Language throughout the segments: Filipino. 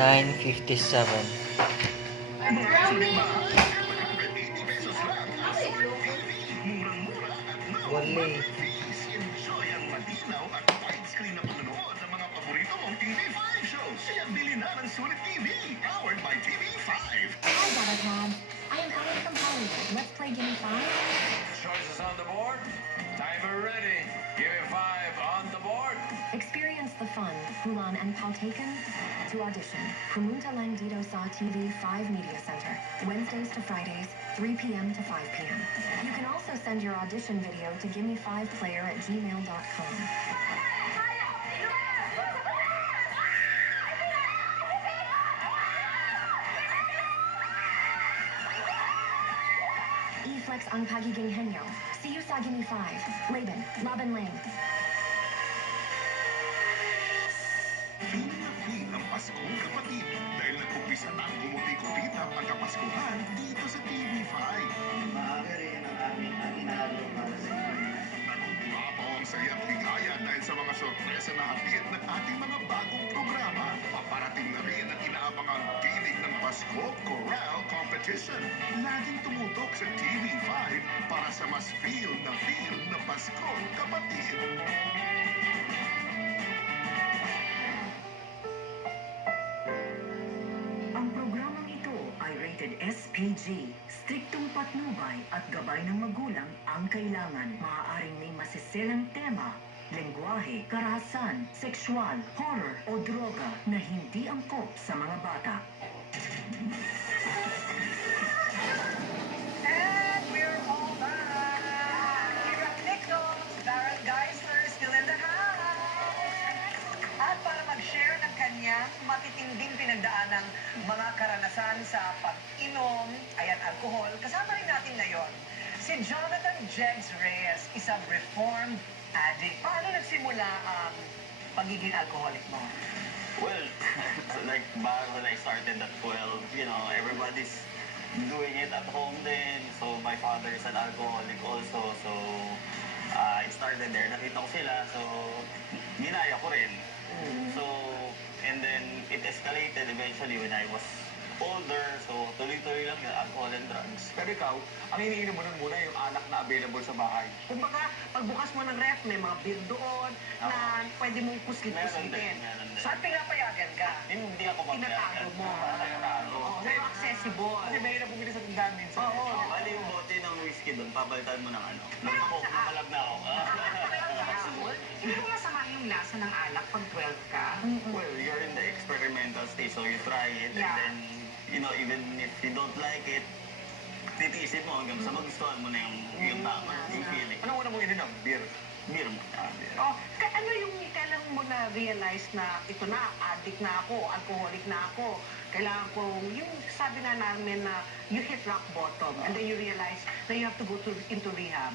9:57. Wala eh. Enjoy ang malinaw at widescreen na panonood ng mga paborito mong TV5 shows. Kaya bili na ng Sulit TV, powered by TV5. Hi, Dad. I am Ellen from Hollywood. Let's play Gimme Five. Choices on the board. Timer ready. Give me 5 on the board. Experience the fun, Hulan and Paltaken. To audition, Pumunta Lang Dito Sa TV 5 Media Center. Wednesdays to Fridays, 3 p.m. to 5 p.m. You can also send your audition video to gimme5player@gmail.com. E-Flex ang pagiging henyo. See you sa Gimme 5. Laban, Laban Lang. Feel na feel ang Paskong Kapatid dahil nag-umpisa na ang gumuti-gupit ang pagkapaskuhan dito sa TV5. Maaga rin ang aming aginalo para sa inyo. Nagpapaw ang saya at ligaya dahil sa mga sorpresa na hatid ng ating mga bagong programa. Paparating na rin ang inaabangang tinig ng Pasko Choral Competition. Laging tumutok sa TV5 para sa mas feel na Paskong Kapatid. Ang programang ito ay rated SPG. Striktong patnubay at gabay ng magulang ang kailangan. Maaaring may masiselang tema, lengguwahe, karahasan, sexual, horror o droga na hindi angkop sa mga bata. And we're all back! Kira Nichols, Darren Geisler still in the house! At para mag-share ng kanyang matitinding pinagdaan ng mga karanasan sa pag-inom, ayan, alcohol, kasama rin natin ngayon si Jonathan Jegs Reyes, isang reformed addict. Paano nagsimula ang pagiging alcoholic mo? Well, like back when I started at 12, you know, everybody's doing it at home then. So my father is an alcoholic also. So I started there. Nakita ko sila. So ginaya ko rin. So, and then it escalated eventually when I was older. So tuloy-tuloy lang yung alcohol and drugs. Pero ikaw, ang iniinom mo nun muna yung alak na available sa bahay. Kumbaga, pagbukas mo ng ref, may mga beer doon na pwede mong Meron kuslit-kuslitin. din, meron din. Saan pinapayagan ka? Hindi ako Tinatago mo. Tinatago. Oo, pero accessible. Kasi mahirap bumili sa tindahan minsan. Oo. Bali yung bote ng whiskey doon, papalitan mo ng ano. Ng coke, malag na ako. Hindi mo masama yung lasa ng alak pag 12 ka. Well, you're in the experimental stage, so you try it, Yeah. and then, you know, even if you don't like it, titiisin mo hanggang sa magustuhan mo na yung tama, yung feeling. Anong una mong ininom? Beer. Beer mo na, beer. Oh, ano yung kailan mo na-realize na ito na, addict na ako, alcoholic na ako, kailangan ko, yung sabi nga namin na you hit rock bottom and then you realize na you have to go into rehab.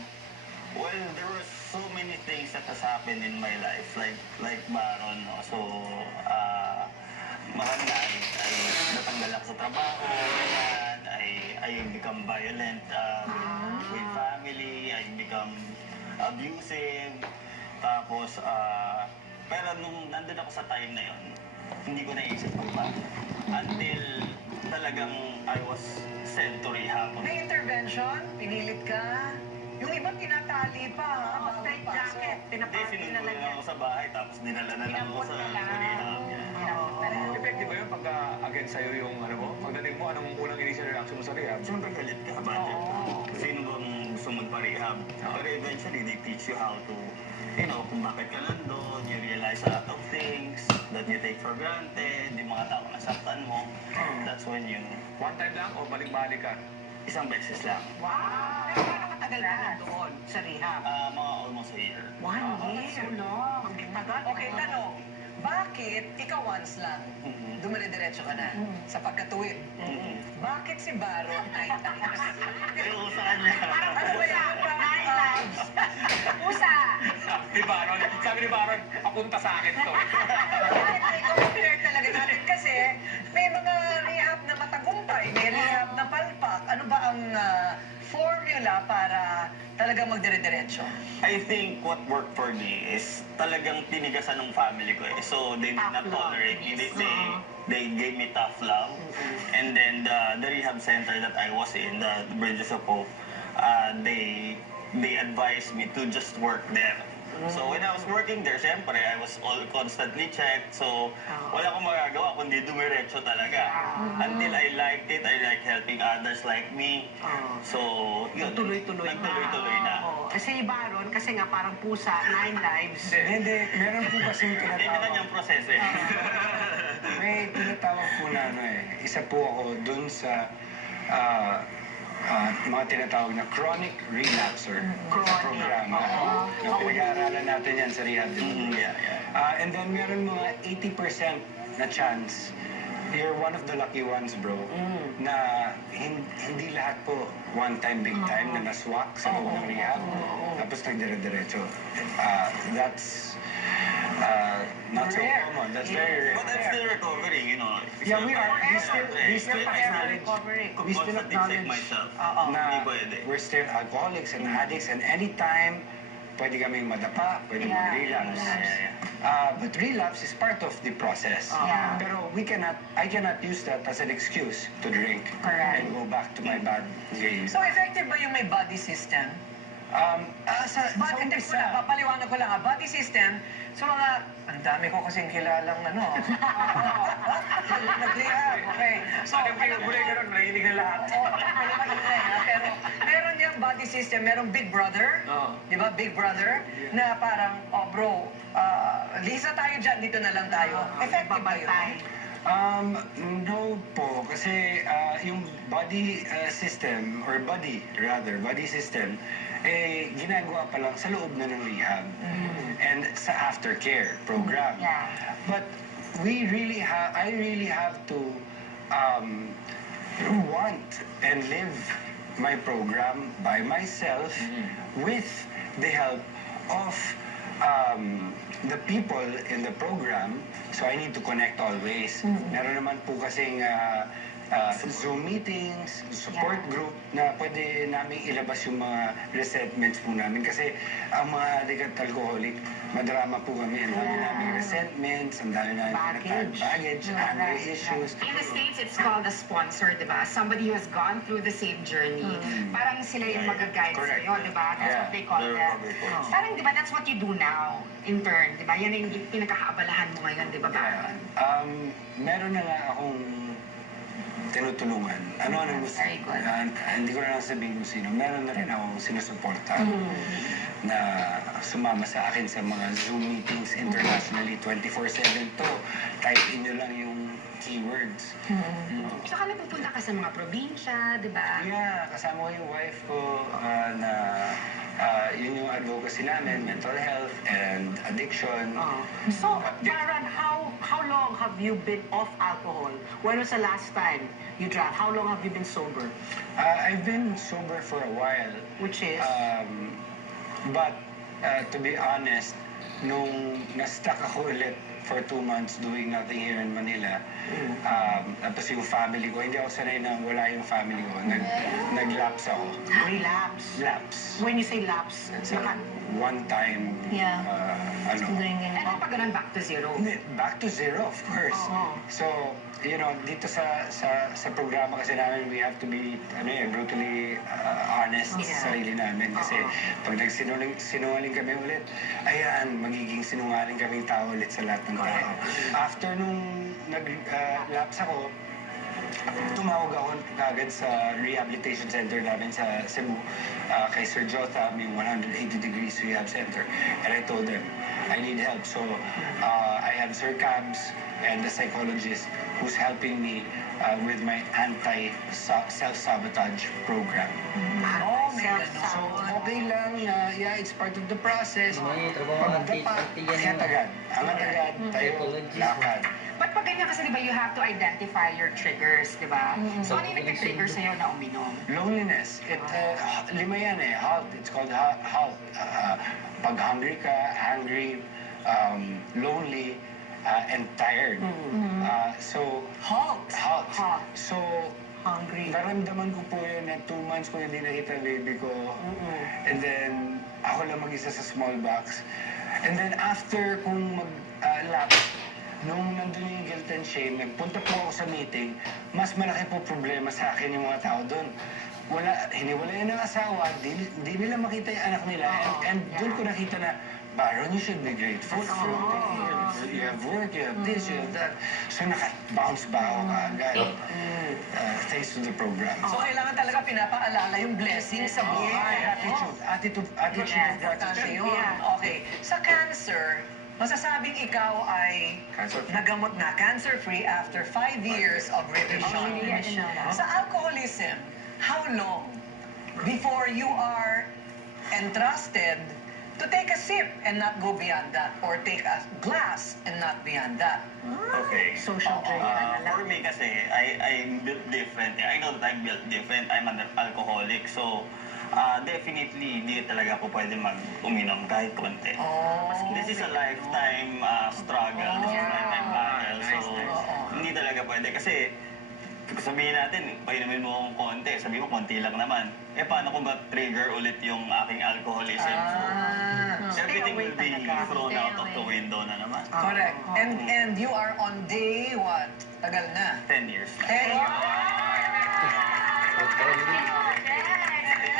Well, there were so many things that has happened in my life, like Baron, no? So, mahanda ay natanggal ako sa trabaho, ganyan, I become violent with family, I become abusive, tapos, pero nung nandun ako sa time na yon, hindi ko naisip magbago. Until talagang I was sent to rehab. May intervention, pinilit ka, yung iba tinatali pa, ha? Straight jacket, Hindi, pinapati na sinundo lang lang yan. ako sa bahay, tapos dinala na lang ako Pinapot sa na lang. rehab. Yeah. Effective ba yun pag against sa'yo yung ano mo? Pagdating mo, anong unang initial reaction mo sa rehab? Siyempre galit ka, budget. Sino bang gusto magpa-rehab? Pero eventually, they teach you how to, you know, kung bakit ka nandun, you realize a lot of things that you take for granted, yung mga tao nasaktan mo. That's when you, One time lang o balik-balik ka? isang beses lang. Wow! Pero paano katagal ka na doon sa rehab? Mga almost a year. 1 year. No, tagal. Okay, tanong, bakit ikaw once lang, dumire-diretso ka na sa pagkatuwid? Bakit si Baron 9 times? Pero sa kanya, Ano ba yan? Pusa! Sabi ni Baron, papunta sa akin to. I-compare talaga natin kasi may mga rehab na matagumpay, may rehab na palpak. Ano ba ang formula para talaga talagang magdire-diretso? I think what worked for me is talagang tinigasan ng family ko eh. So they did not Tough love. tolerate me. Yes. They gave me tough love. And then the rehab center that I was in, the Bridges of Hope, they advised me to just work there. So when I was working there, siyempre, I was constantly checked. So wala akong magagawa kundi dumiretso talaga. Until I liked it, I like helping others like me. So yun, Tuloy-tuloy nagtuloy-tuloy na. Oo. Kasi Baron, kasi nga parang pusa, 9 lives. Hindi, meron po kasing Kanya tinatawag. kanyang proseso eh. May tinatawag po na ano eh. Isa po ako dun sa mga tinatawag na chronic relapser programa. Na pinag-aaralan natin yan sa rehab. Yeah. And then meron mga 80% na chance. You're one of the lucky ones, bro. Na hindi lahat po one time, big time na naswak sa loob ng rehab. Tapos nagdire-diretso. That's not so common. That's very rare. But I'm still recovering, you know. Yeah, we are. We still Forever acknowledge. recovering. We still Constantly check acknowledge myself. na Hindi pwede. we're still alcoholics and addicts and anytime pwede kaming madapa, pwede mag-relapse. But relapse is part of the process. Yeah. Pero I cannot use that as an excuse to drink and go back to my bad ways. So effective ba yung may body system? Sa Hindi ko lang, papaliwanag ko lang body system, so mga, ang dami ko kasing kilalang nag-rehab, okay. So, alam ko ganun, nahilig na lahat. Pero meron yung body system, merong Big Brother, di ba, Big Brother, na parang, oh bro, lisa tayo dyan, dito na lang tayo. Effective ba yun? No po, kasi yung body system, or body system, eh, ginagawa pa lang sa loob na ng rehab and sa aftercare program. But I really have to want and live my program by myself with the help of the people in the program. So I need to connect always. Meron naman po kasing Zoom meetings, support group na pwede namin ilabas yung mga resentments po namin. Kasi ang mga addict at alcoholic, madrama po kami. Ang dami namin resentments, ang dami namin baggage, anger issues. In the States, it's called a sponsor, di ba? Somebody who has gone through the same journey. Parang sila yung mag-guide Correct. sa'yo, di ba? That's what they call They're them. recovery coach. Parang, di ba, that's what you do now, in turn, di ba? Yan yung pinagkakaabalahan mo ngayon, di ba, Baron? Meron na nga akong tinutulungan. Ano gusto? Very good. Hindi ko na lang sabihin kung sino. Meron na rin akong sinusuporta na sumama sa akin sa mga Zoom meetings internationally 24/7 to. Type in nyo lang yung keywords. Saka napupunta ka sa mga probinsya, di ba? Yeah, kasama ko yung wife ko na yun yung advocacy namin, mental health and addiction. So, Baron, how long have you been off alcohol? When was the last time you drank? How long have you been sober? I've been sober for a while. Which is? But to be honest, nung na-stuck ako ulit for 2 months doing nothing here in Manila, tapos yung family ko, hindi ako sanay na wala yung family ko. Nag-lapse ako. Relapse. Lapse. When you say lapse, So, one time, ano. ano pa ganun back to zero? Hindi, back to zero, of course. So, you know, dito sa programa kasi namin, we have to be brutally honest sa sarili namin. Kasi pag nagsinungaling kami ulit, ayan, magiging sinungaling kaming tao ulit sa lahat ng tao. After nung nag-lapse ako, tumawag ako agad sa rehabilitation center namin sa Cebu, kay Sir Jotham, yung 180 Degrees Rehab Center. And I told them, I need help. So, I have Sir Cabs and the psychologist who's helping me with my anti-self-sabotage program. Oh, may ganun. So, okay lang na, yeah, it's part of the process. Pagdapa, angat agad. Angat agad, tayo, lakad. But pag ganyan kasi, di ba, you have to identify your triggers, di ba? So, ano yung nag-trigger sa'yo na uminom? Loneliness. 5 yan eh. HALT. It's called HALT. Pag hungry ka, angry, lonely, and tired. So, Halt. HALT. HALT. So, hungry. Naramdaman ko po yun na 2 months ko hindi nakita ang baby ko. And then, ako lang mag-isa sa small box. And then after kung mag-lapse, nung nandun yung guilt and shame, nagpunta po ako sa meeting, mas malaki po problema sa akin yung mga tao doon. Hiniwalay ng asawa, di nila makita yung anak nila. And doon ko nakita na, Baron, you should be grateful for you have work, you have this, you have that. So naka-bounce ba ako kaagad. Thanks to the program. So, kailangan talaga pinapaalala yung blessing sa buhay. Attitude of Importante gratitude. yun. Okay. Sa cancer, masasabing ikaw ay Cancer-free. nagamot na, cancer-free after 5 years of remission. Sa alcoholism, how long before you are entrusted to take a sip and not go beyond that, or take a glass and not beyond that? Okay. Social drink. For me kasi, I'm built different. I know that I'm built different. I'm an alcoholic. So, definitely, hindi talaga ako pwede mag-uminom kahit konti. This is a lifetime struggle. This is a lifetime battle. So, hindi talaga pwede. Kasi, sabihin natin, painumin mo akong konti. Sabihin mo, konti lang naman. Paano kung ma-trigger ulit yung aking alcoholism? So, everything will be thrown out of the window na naman. Correct. And you are on day what? Tagal na. 10 years. 10 years.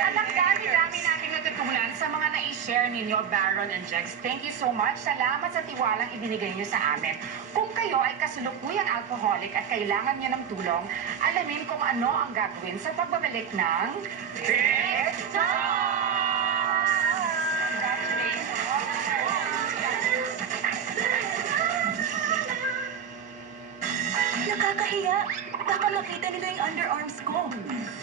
At ang dami-dami nating natutunan sa mga na-share ninyo, Baron and Jex. Thank you so much. Salamat sa tiwalang ibinigay niyo sa amin. Kung kayo ay kasulukuyang alcoholic at kailangan niyo ng tulong, alamin kung ano ang gagawin sa pagbabalik ng TikTok! Nakakahiya. Baka makita nila yung underarms ko.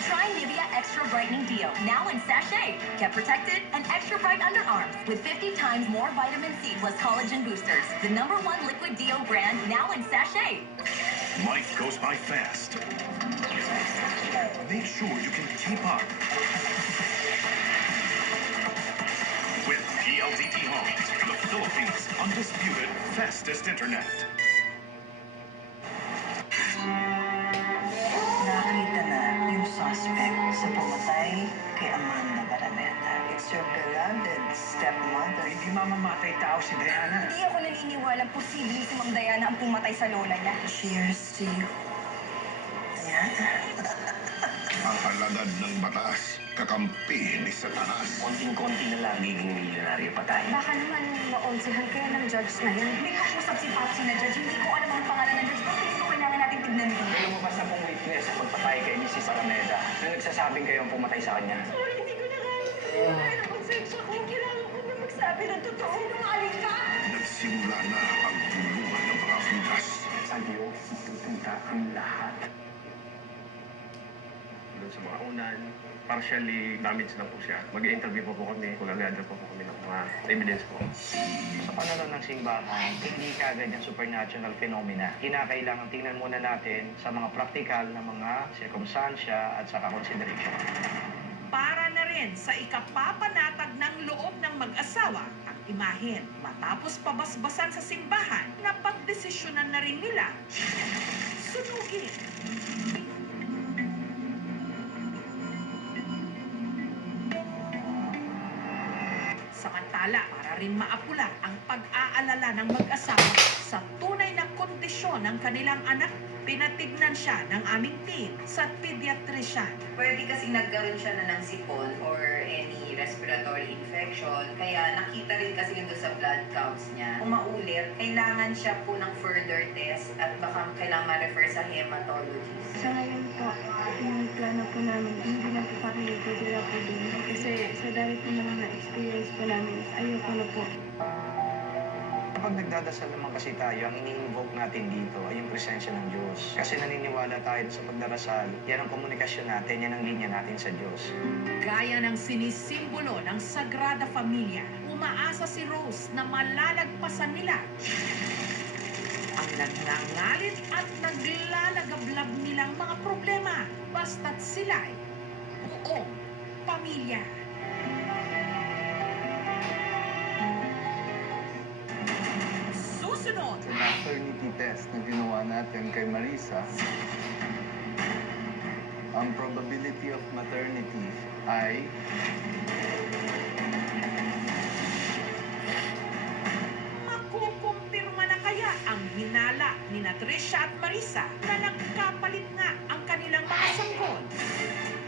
Try Nivea Extra Brightening Deo. Now in sachet. Get protected and extra bright underarms with 50 times more vitamin C plus collagen boosters. The #1 liquid deo brand now in sachet. Life goes by fast. Make sure you can keep up with PLDT Homes, the Philippines' undisputed fastest internet. Nakita na yung suspect sa pumatay kay Amanda Baraneta. It's your beloved stepmother. Hindi mamamatay tao si Diana. Hindi ako naniniwala posibleng si Ma'am Diana ang pumatay sa lola niya. Cheers to you. Diana. Ang alagad ng batas, kakampi ni Satanas. Konting-konti na lang, giging milyonaryo pa tayo. Baka naman maonsihan kaya ng judge na yan. May kausap si Patsy na judge. Hindi ko alam ang pangalan ng judge. Bakit ko kailangan natin tignan ito? Lumabas na pong witness sa pagpatay kay Mrs. Alameda na nagsasabing kayo ang pumatay sa kanya. Sorry, hindi ko na kaya. Konsensya ko. Kailangan ko na magsabi ng totoo. Sinungaling ka! Nagsimula na ang tulungan ng mga putas. Sa Diyos, pupunta ang lahat. Doon sa mga unan, partially damaged na po siya. Mag-i-interview po kami, kung nag-gather po kami ng mga evidence po. Sa panahon ng simbahan, hindi kagad yung supernatural phenomena. Kinakailangan tingnan muna natin sa mga praktikal na mga sirkumstansya at saka consideration. Para na rin sa ikapapanatag ng loob ng mag-asawa ang imahen matapos pabasbasan sa simbahan na pagdesisyonan na rin nila sunugin. Samantala, para rin maapula ang pag-aalala ng mag-asawa sa tunay na kondisyon ng kanilang anak, pinatignan siya ng aming team sa pediatrician. Pwede kasi nagkaroon siya na ng sipon or any respiratory infection. Kaya nakita rin kasi yun doon sa blood counts niya. Kung maulit, kailangan siya po ng further test at baka kailangan ma-refer sa hematologist. Sa ngayon po, yung plano po namin, hindi na po kami nagtutira po din. Kasi sa dami po ng mga experience po namin, ayoko na po. Kapag nagdadasal naman kasi tayo, ang ini-invoke natin dito ay yung presensya ng Diyos. Kasi naniniwala tayo sa pagdarasal, yan ang komunikasyon natin, yan ang linya natin sa Diyos. Gaya ng sinisimbolo ng Sagrada Familia, umaasa si Rose na malalagpasan nila ang nagngangalit at naglalagablab nilang mga problema basta't sila'y buong pamilya. Susunod! Sa maternity test na ginawa natin kay Marisa, Ang probability of maternity ay Makukumpirma na kaya ang hinala ni Trisha at Marisa na nagkapalit nga ang kanilang mga sanggol?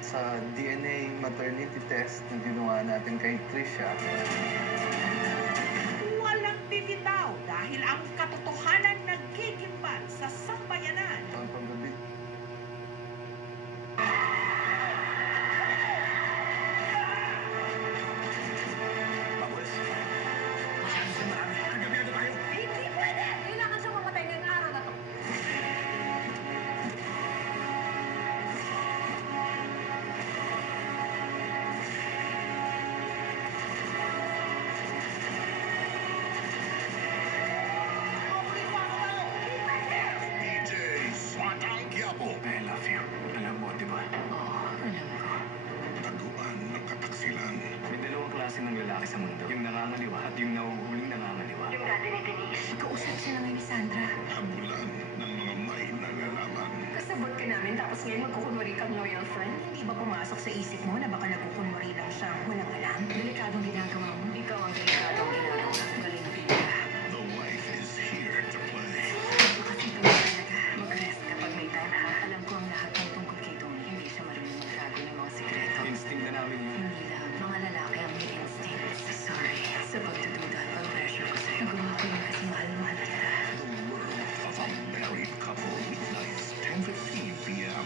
sa DNA maternity test na ginawa natin kay Trisha. Walang bibitaw dahil ang katotohanan nagkikimbal sa sambayanan. Ang probability Hindi pwede! Kailangan siya mamatay ngayong araw na to. DJ Swatang Quiapo. I love you. Alam mo, di ba? Taguan ng kataksilan. May dalawang klase ng lalaki sa mundo. Yung nangangaliwa at yung nahuhuling nangangaliwa. Yung dati ni Denise. Kausap siya ngayon ni Sandra. Habulan ng mga may nalalaman. Kasabot ka namin tapos ngayon magkukunwari kang loyal friend. Hindi ba pumasok sa isip mo na baka nagkukunwari lang siya walang alam? Delikadong ginagawa mo. Ikaw ang delikadong ginagawa. Galing ka. The wife is here to play. Kasi ito talaga. Mag-rest kapag may time ha. Alam ko ang lahat ng tungkol kay Tony. Hindi siya marunong magtago ng mga sikreto. Instinct na namin yun. Hindi lang. Mga lalaki ang may instinct. Sorry. Sa pagdududa at pag-pressure ko sa'yo. Gumawa ko yun kasi mahal-mahal kita. The world of a married couple. Weeknights, 10:15 p.m.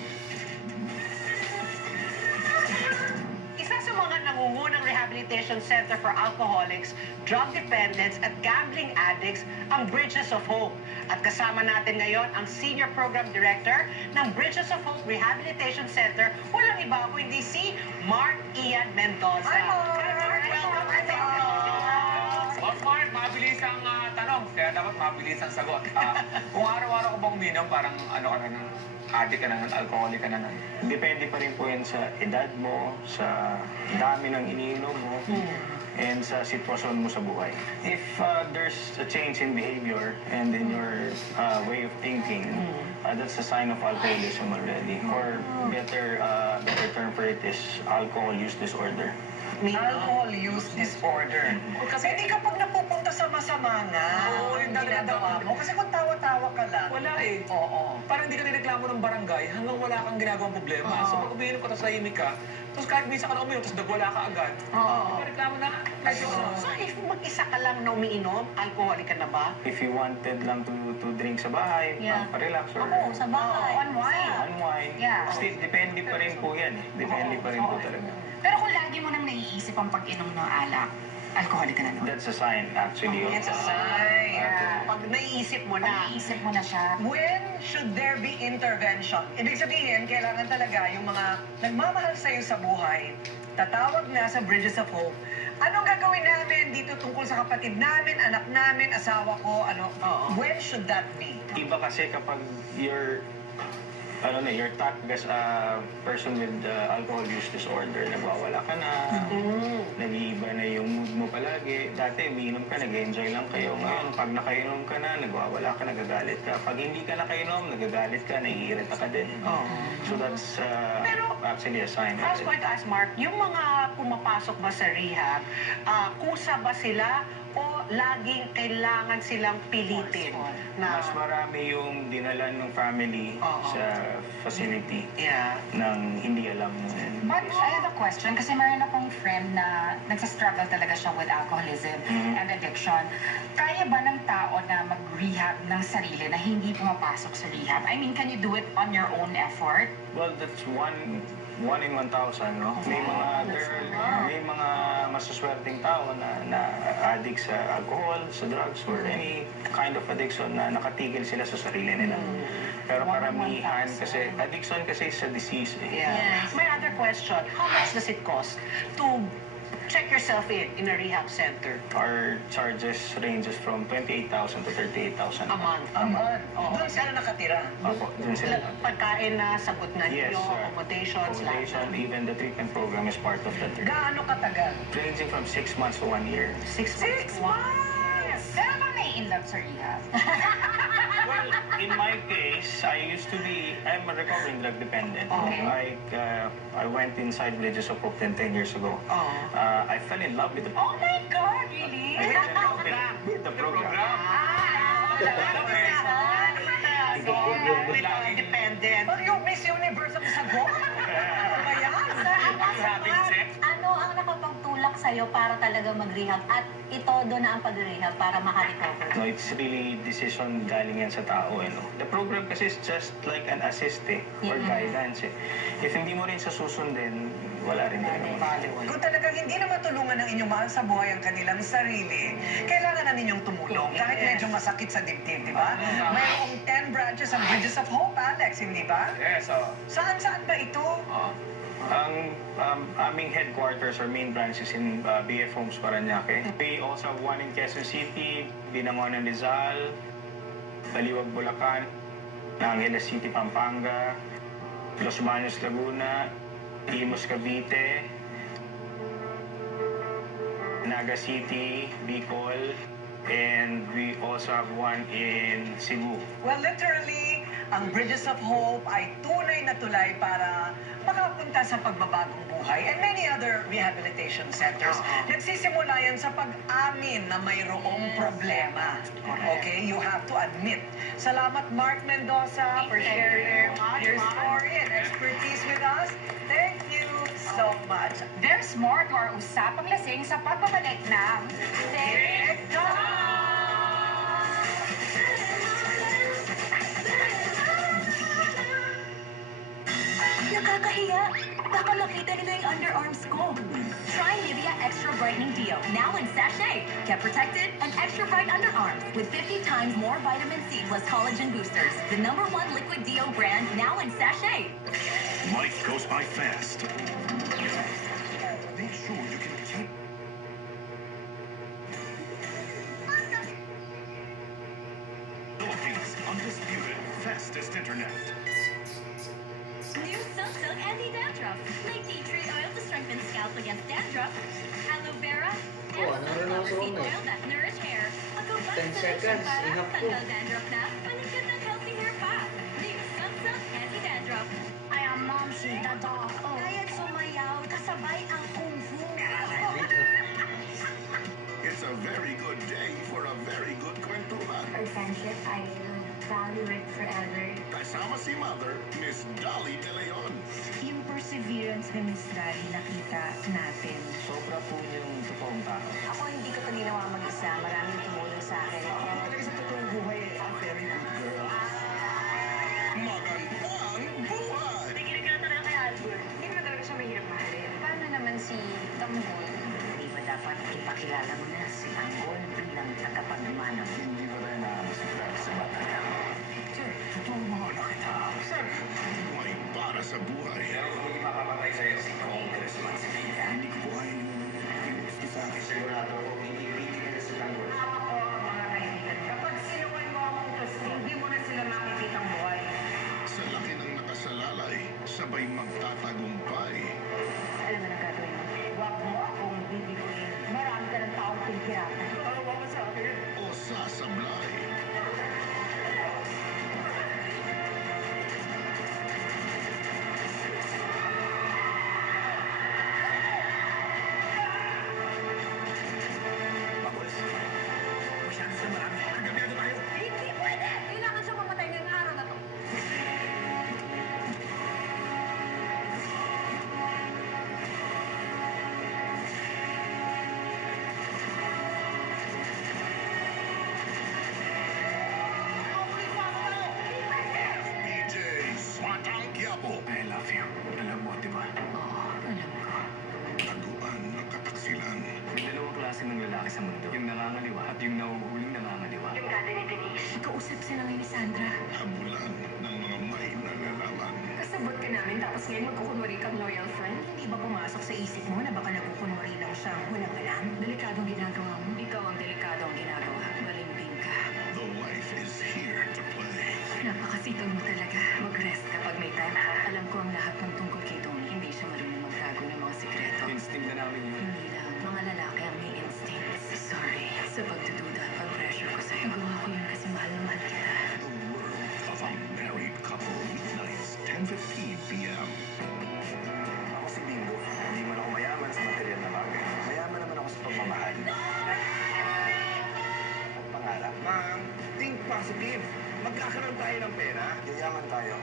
Isa sa mga nangungunang rehabilitation center for alcoholics, drug dependents at gambling addicts ang Bridges of Hope. At kasama natin ngayon ang Senior Program Director ng Bridges of Hope Rehabilitation Center. Walang iba kundi si Mark Ian Mendoza. Hi, Mark! Welcome to Mendoza. Boss Mark, mabilis ang tanong, kaya dapat mabilis ang sagot. Kung araw-araw ka bang uminom, parang ano ka na, addict ka na, alcoholic ka na. Depende pa rin po yan sa edad mo, sa dami ng iniinom mo, and sa sitwasyon mo sa buhay. If there's a change in behavior and in your way of thinking, that's a sign of alcoholism already. Or better term for it is alcohol use disorder. Alcohol use disorder. Kasi hindi kapag napupunta sa masama nga, Oo, yung ginagawa mo. Kasi kung tawa-tawa ka lang. Wala eh. Oo. Parang hindi ka nireklamo ng barangay hanggang wala kang ginagawang problema. So pag umiinom ka, tapos tahimik ka, tapos kahit minsan ka na umiinom, tapos nagwala ka agad. Oo. Reklamo na, medyo So if mag-isa ka lang na umiinom, alcoholic ka na ba? If you wanted lang to drink sa bahay, Yeah. pa-relax or Oo, sa bahay. Unwind. unwind, Yeah. still depende pa rin po yan eh. Depende pa rin po talaga. Pero kung lagi mo nang naiisip ang pag-inom ng alak, alcoholic ka na nun. That's a sign actually. of, It's a sign. Pag naiisip mo na, Naiisip mo na siya. When should there be intervention? Ibig sabihin, kailangan talaga yung mga nagmamahal sa'yo sa buhay, tatawag na sa Bridges of Hope. Anong gagawin namin dito tungkol sa kapatid namin, anak namin, asawa ko, ano? When should that be? Iba kasi kapag you're tagged as a person with alcohol use disorder, nagwawala ka na, nag-iiba na yung mood mo palagi. Dati, umiinom ka, nag-enjoy lang kayo. Ngayon, pag nakainom ka na, nagwawala ka, nagagalit ka. Pag hindi ka nakainom, nagagalit ka, naiirita ka din. So that's actually a sign. I was going to ask Mark, yung mga pumapasok ba sa rehab, kusa ba sila o laging kailangan silang pilitin? Mas marami yung dinalan ng family sa facility nang hindi alam. But I have a question kasi meron akong friend na nagsastruggle talaga siya with alcoholism and addiction. Kaya ba ng tao na mag-rehab ng sarili na hindi pumapasok sa rehab? I mean, can you do it on your own effort? Well, that's one in 1,000, no? May mga masuswerteng tao na addict sa alcohol, sa drugs, or any kind of addiction na nakatigil sila sa sarili nila. Pero karamihan kasi, addiction kasi sa disease. My other question, how much does it cost to check yourself in a rehab center? Our charges ranges from 28,000 to 38,000. A month. Doon sila nakatira. Opo, dun sila. Pagkain na, sagot na Yes, ninyo, accommodations, lahat. accommodation, even the treatment program is part of that. Gaano katagal? Ranging from 6 months to 1 year. 6 months. Pero bang nai-inlove sa rehab? Well, in my case, I'm a recovering drug dependent. Okay. I went inside Bridges of Hope 10 years ago. I fell in love with the Oh my God, really? with the program. Dependent. Pero yung Miss Universe ang sagot? Ano ba yan? Ano ang nakapagtulak sa'yo para talaga mag-rehab at itodo na ang pag-rehab para makarecover? No, it's really decision galing yan sa tao. No? The program kasi is just like an assist or guidance. If hindi mo rin sa susundin, wala rin din. Kung talagang hindi na matulungan ng inyong mahal sa buhay ang kanilang sarili, kailangan na ninyong tumulong. Kahit medyo masakit sa dibdib, di ba? Mayroong 10 branches ang Bridges of Hope, Alex, hindi ba? Yes, Saan-saan ba ito? Ang aming headquarters or main branch is in BF Homes, Parañaque. We also have one in Quezon City, Binangonan, Rizal, Baliwag, Bulacan, Angeles City, Pampanga, Los Baños, Laguna, Imus, Cavite, Naga City, Bicol, and we also have one in Cebu. Well, literally, ang Bridges of Hope ay tunay na tulay para makapunta sa pagbabagong buhay and many other rehabilitation centers. Nagsisimula yan sa pag-amin na mayroong problema. Okay? You have to admit. Salamat, Mark Mendoza, for sharing your story and expertise with us. Thank you so much. There's more to our usapang lasing sa pagbabalik ng TikTok! Nakakahiya. Baka makita nila yung underarms ko. Try Nivea Extra Brightening Deo, now in sachet. Get protected and extra bright underarms with 50 times more vitamin C plus collagen boosters. The #1 liquid deo brand, now in sachet. Life goes by fast. Make sure you can keep... Philippines' undisputed fastest internet. New Sunsilk Anti-Dandruff. Make tea tree oil to strengthen scalp against dandruff. Aloe vera and sunflower seed oil that nourish hair. Magubad 10 seconds, ihap ko. tanggal dandruff na, paligid ng healthy hair path. New Sunsilk Anti-Dandruff. I am Mom, she's the dog. Oh. Kaya't sumayaw, kasabay ang kung fu. It's a very good day for a very good kwentuhan. Our friendship, I value it forever. Kasama si Mother, Miss Dolly De Leon. Yung perseverance ni Miss Dolly nakita natin. Sobra po yung totoong tao. Ako hindi ko ito ginawa mag-isa. Maraming tumulong sa akin. Talaga sa totoong buhay, a very good girl. Magandang buhay! Nakikinig ka na talaga kay Albert. Hindi naman talaga siya mahirap mahalin. Paano naman si Tanggol? Hindi ba dapat ipakilala mo na si Tanggol bilang tagapagmanang? Hindi ko rin nakamasipag sa bata niya. Sir, totoong mga nakita. Sir, May para sa buhay. Pero kung hindi makapatay sa'yo si Congressman si Villa, hindi ko po kayo yung gusto sa akin. sigurado ko hindi bibigyan na si Tanggol. Mga kaibigan, kapag sinuwan mo ang utos, hindi mo na sila makikitang buhay. Sa laki ng nakasalalay, sabay magtatagumpay. Alam mo na gagawin mo. Huwag mo akong bibiguin. Marami ka ng taong pinhirapan. Tawa ka sa akin. O sasablay. Masyado sa marami. Kagabiado tayo. Hindi pwede! Kailangan siya mamatay ngayong araw na to. DJ Swatang Quiapo. I love you. Alam mo, di ba? Oo, alam ko. Taguan ng kataksilan. May dalawang klase ng lalaki sa mundo. Yung nangangaliwa at yung nahuhuling nangangaliwa. Yung ganda ni Denise. Kausap sila ngayon ni Sandra. Habulan ng mga may nalalaman. Kasabot ka namin tapos ngayon magkukunwari kang loyal friend. Hindi ba pumasok sa isip mo na baka nagkukunwari lang siya? Walang alam. Delikadong ginagawa mo. Ikaw ang delikadong ginagawa. Balimbing ka. The life is here to play. Napakasipag mo talaga. Mag-rest kapag may time out. Alam ko ang lahat ng tungkol kay Tony. Hindi siya marunong magtago ng mga sikreto. Instinct na namin yun. Hindi lang. Mga lalaki ang may instincts. Sorry sa pagdududa at pag-pressure ko sa'yo. Gawa ko yun kasi mahal-mahal kita. The world of a married 10:15 p.m. Ako si Bimbo. Hindi man ako mayaman sa material na bagay. Mayaman naman ako sa pagmamahal. At pangarap. Ma'am, think positive. Magkakaroon tayo ng pera. Yayaman tayo.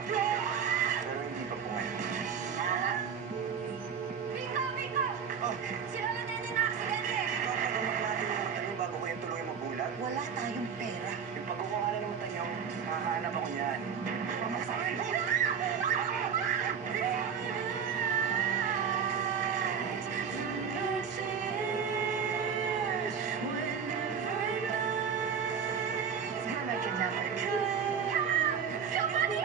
Pero hindi pa po ngayon. Miko! Oh, Si Lolo Nene na aksidente! papagamak natin yung mata niyo bago kayo tuloy mabulag. Wala tayong pera. Yung pagkukuha ng mata niyo, makakahanap ako niyan. Pamaksakin! You're my kidnapper. Somebody!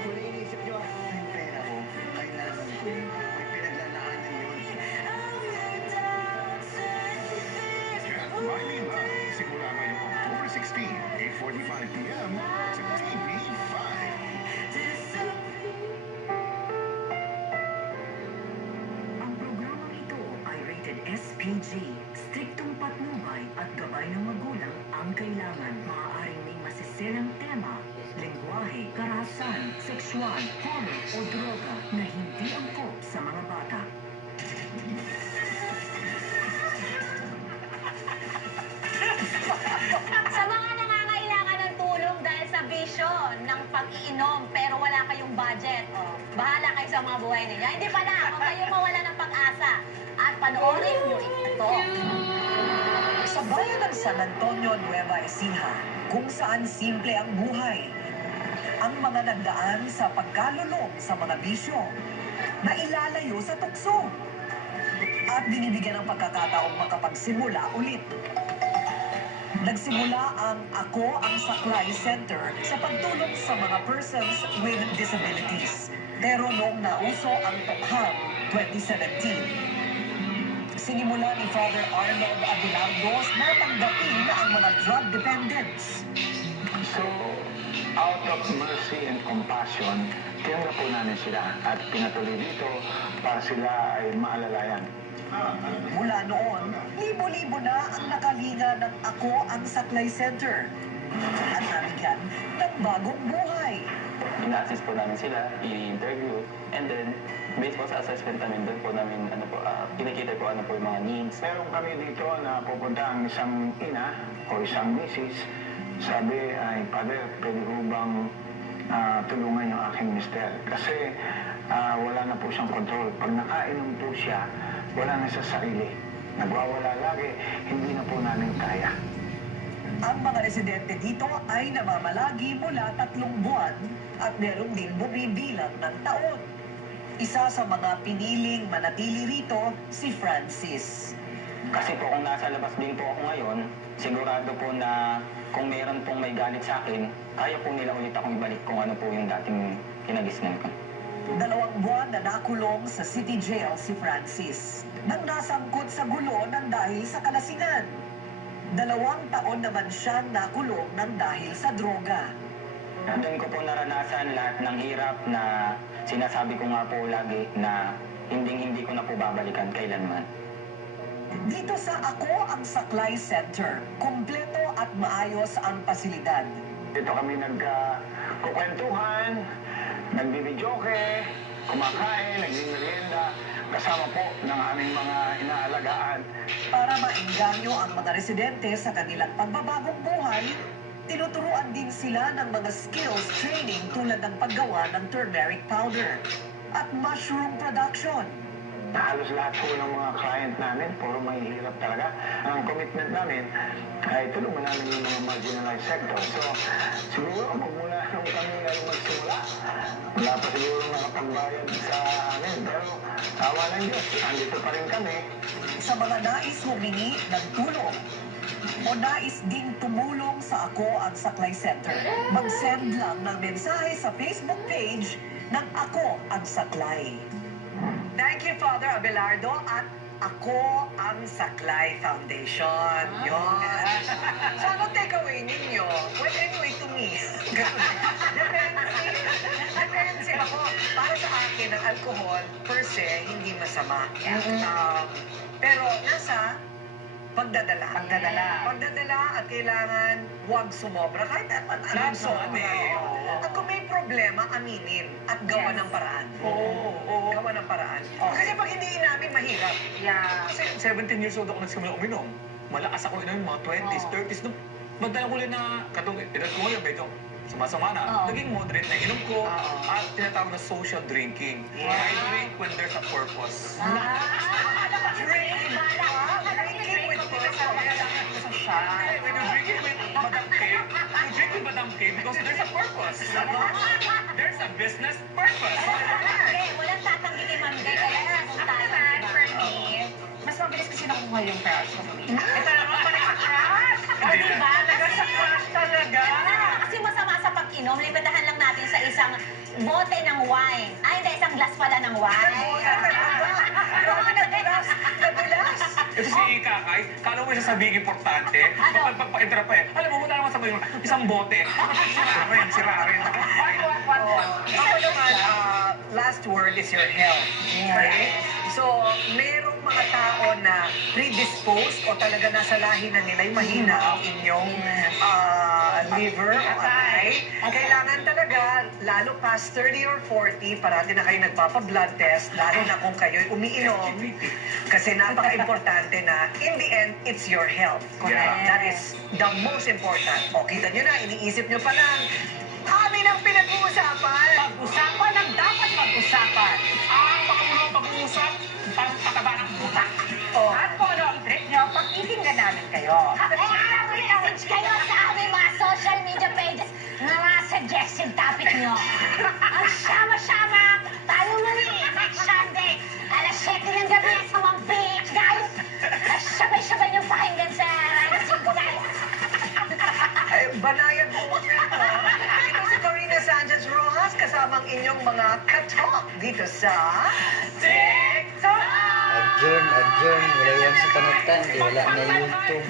Kung iniisip niyo, yung pera ko, kailangan ko yun. May pinaglalaanan yun. Kaya kumain na. Simula ngayong October 16, 8:45 p.m. sa TV5. Ang programang ito ay rated SPG. Striktong patnubay at gabay ng magulang ang kailangan. Maaaring may masiselang tema, lengguwahe, karahasan, sexual, horror o droga na hindi angkop sa mga bata. Sa mga nangangailangan ng tulong dahil sa bisyo ng pag-iinom pero wala kayong budget, bahala kayo sa mga buhay ninyo. Hindi pala, huwag kayong mawala ng pag-asa. At panoorin nyo ito. Sa bayan ng San Antonio, Nueva Ecija, kung saan simple ang buhay. Ang mga nagdaan sa pagkalulong sa mga bisyo na ilalayo sa tukso at binibigyan ng pagkakataong makapagsimula ulit. Nagsimula ang Ako ang Saklay Center sa pagtulong sa mga persons with disabilities. Pero noong nauso ang Tokhang 2017, sinimula ni Father Arnold Abelardo na tanggapin ang mga drug dependents. So, out of mercy and compassion, tinanggap po namin sila at pinatuloy dito para sila ay maalalayan. Mula noon, libo-libo na ang nakalinga ng Ako ang Saklay Center at nabigyan ng bagong buhay. Ina-assist po namin sila, i-interview, and then, based po sa assessment namin, doon po namin, kinikita po ano po yung mga needs. Meron kami dito na pupunta ang isang ina o isang misis. Sabi ay, Father, pwede ko bang tulungan yung aking mister? Kasi wala na po siyang control. Pag nakainom po siya, wala na sa sarili. Nagwawala lagi, hindi na po namin kaya. Ang mga residente dito ay namamalagi mula 3 buwan at meron din bumibilang ng taon. Isa sa mga piniling manatili rito, si Francis. Kasi po kung nasa labas din po ako ngayon, sigurado po na kung meron pong may galit sa akin, kaya po nila ulit akong ibalik kung ano po yung dating kinagisnan ko. 2 buwan na nakulong sa City Jail si Francis nang nasangkot sa gulo ng dahil sa kalasingan. 2 taon naman siyang nakulong ng dahil sa droga. Doon ko po naranasan lahat ng hirap na sinasabi ko nga po lagi na hindi ko na po babalikan kailanman. Dito sa Ako ang Saklay Center, kumpleto at maayos ang pasilidad. Dito kami nagkukwentuhan, nagbibidyoke, kumakain, nagmimerienda, kasama po ng aming mga inaalagaan. Para maengganyo ang mga residente sa kanilang pagbabagong buhay, tinuturuan din sila ng mga skills training tulad ng paggawa ng turmeric powder at mushroom production. Halos lahat po ng mga client namin, puro mahihirap talaga. Ang commitment namin ay tulungan namin yung mga marginalized sector. So, siguro magmula nung kami ay magsimula, wala pa siguro nakapagbayad sa amin. Pero tawa ng Diyos, andito pa rin kami. Sa mga nais humingi ng tulong o nais ding tumulong sa Ako ang Saklay Center, mag-send lang ng mensahe sa Facebook page ng Ako ang Saklay. Thank you, Father Abelardo, at Ako ang Saklay Foundation. Yun. So, ano takeaway ninyo? Well, anyway, to me. Depende ako. Para sa akin, ang alcohol, per se, hindi masama. Pero nasa pagdadala. Pagdadala at kailangan huwag sumobra. Kahit anong sobra. At kung may problema, problema, aminin at gawa ng paraan. Oo. Gawa ng paraan. Kasi pag hindi inamin, mahirap. Yeah. Kasi 17 years old ako nagsimula uminom. Malakas ako inom mga 20s, 30s. Nung madalang huli na, katong edad ko ngayon, medyo sumasama na. Naging moderate na inom ko at tinatawag na social drinking. I drink when there's a purpose. When you're drinking with Madam K, you drink with Madam K because there's a purpose. There's a business purpose. Hindi, walang tatanggi kay Ma'am Gay. Kaya kung tayo, Naman, for me, mas mabilis kasi nakukuha yung crush ko. Ito naman pala yung crush. O, diba? Talaga sa crush talaga. Kasi masama sa pag-inom, limitahan lang natin sa isang bote ng wine. Ay, hindi, isang glass pala ng wine. Grabe, nadulas. Nadulas. Ito si Kakay, kala mo sasabihin importante, pagpa-entra pa eh. Alam mo, wala naman sabihin mo, isang bote. Sira rin. Ako naman, last word is your health. Okay? So, merong mga tao na predisposed o talaga nasa lahi na nila yung mahina ang inyong liver o atay. Kailangan talaga, lalo past 30 or 40, parati na kayo nagpapa-blood test, lalo na kung kayo'y umiinom. Kasi napaka-importante na, in the end, it's your health. That is the most important. O, kita nyo na, iniisip nyo pa lang, amin ang pinag-uusapan. Pag-usapan ang dapat pag-usapan. Ang pakulo pag-uusap, pagpataba ng butak. At kung ano ang trip nyo, pakikinggan namin kayo. Message kayo sa aming mga social media pages na mga suggested topic nyo. Ang sama-sama, tayo muli next Sunday, alas 7 ng gabi sa Wang Beach, guys. Sabay-sabay nyo pakinggan sa Radyo 5, guys. Ay, banayad po ito. Ito si Corina Sanchez Rojas, kasamang inyong mga katok dito sa TikTok! Adjourn, wala yan sa kanutan, di wala na YouTube.